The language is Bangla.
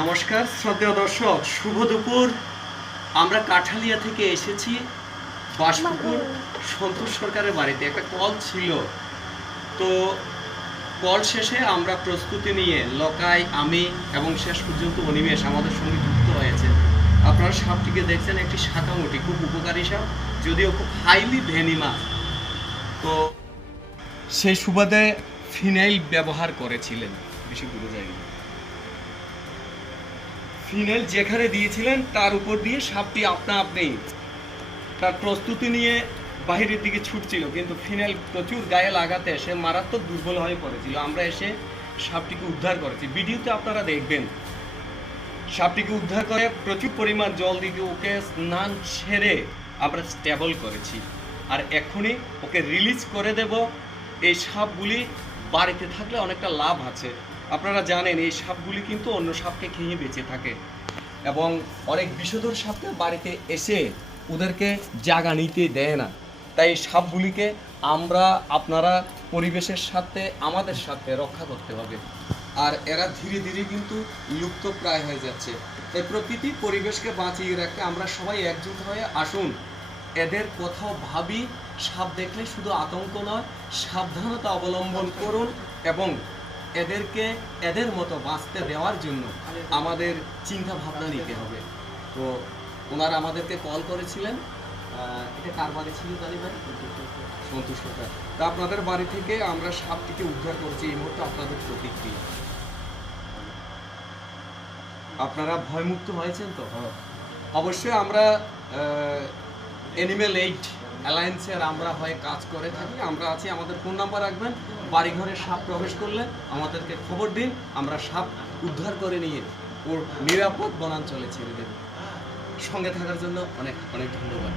নমস্কার শ্রদ্ধেয় দর্শক, শুভ দুপুর। আমরা কাঠালিয়া থেকে এসেছি বাসপুকুর সন্তোষ সরকারের বাড়িতে। একটা কল ছিল, তো কল শেষে আমরা প্রস্তুতি নিয়ে লকাই, আমি এবং শেষ পর্যন্ত অনিমেষ আমাদের সঙ্গে যুক্ত হয়েছে। আপনারা সাপটিকে দেখছেন, একটি শাঁকামুটি, খুব উপকারী সাপ, যদিও খুব হাইলি ভেনিমাস। তো সেই সুবাদে ফিনাইল ব্যবহার করেছিলেন বেশি দূরে যায়নি। ফিনাইল যেখানে দিয়েছিলেন তার উপর দিয়ে সাপটি আপনা আপনি তার প্রস্তুতি নিয়ে বাহিরের দিকে ছুটছিল, কিন্তু ফিনাইল প্রচুর গায়ে লাগাতে সে মারাত্মক দুর্বল হয়ে পড়েছিল। আমরা এসে সাপটিকে উদ্ধার করেছি, ভিডিওতে আপনারা দেখবেন। সাপটিকে উদ্ধার করে প্রচুর পরিমাণ জল দিয়ে ওকে স্নান সেরে আমরা স্টেবল করেছি, আর এখনই ওকে রিলিজ করে দেব। এই সাপগুলি বাড়িতে থাকলে অনেকটা লাভ আছে। আপনারা জানেন এই সাপগুলি কিন্তু অন্য সাপকে খেয়ে বেঁচে থাকে, এবং অনেক বিষধর সাপকে বাড়িতে এসে ওদেরকে জায়গা নিতে দেয় না। তাই সাপগুলিকে আমরা, আপনারা পরিবেশের সাথে, আমাদের সাথে রক্ষা করতে হবে। আর এরা ধীরে ধীরে কিন্তু লুপ্ত প্রায় হয়ে যাচ্ছে। তাই প্রকৃতি পরিবেশকে বাঁচিয়ে রাখতে আমরা সবাই একজোট হয়ে আসুন, এদের কথাও ভাবি। সাপ দেখলে শুধু আতঙ্ক নয়, সাবধানতা অবলম্বন করুন, এবং এদেরকে এদের মতো বাঁচতে দেওয়ার জন্য আমাদের চিন্তা ভাবনা নিতে হবে। তো ওনারা আমাদেরকে কল করেছিলেন। এটা কার বাড়ি ছিল জানি ভাই? সন্তোষ সরকার। তা আপনাদের বাড়ি থেকে আমরা সাপটিকে উদ্ধার করেছি। এই মুহূর্তে আপনাদের প্রতিক্রিয়া? আপনারা ভয়মুক্ত হয়েছেন তো? অবশ্যই আমরা অ্যানিমেল এইড অ্যালায়েন্সের আমরা হয়ে কাজ করে থাকি। আমরা আছি, আমাদের ফোন নাম্বার রাখবেন। বাড়িঘরে সাপ প্রবেশ করলে আমাদেরকে খবর দিন, আমরা সাপ উদ্ধার করে নিয়ে ওর নিরাপদ বনাঞ্চলে ছেড়ে দেব। সঙ্গে থাকার জন্য অনেক অনেক ধন্যবাদ।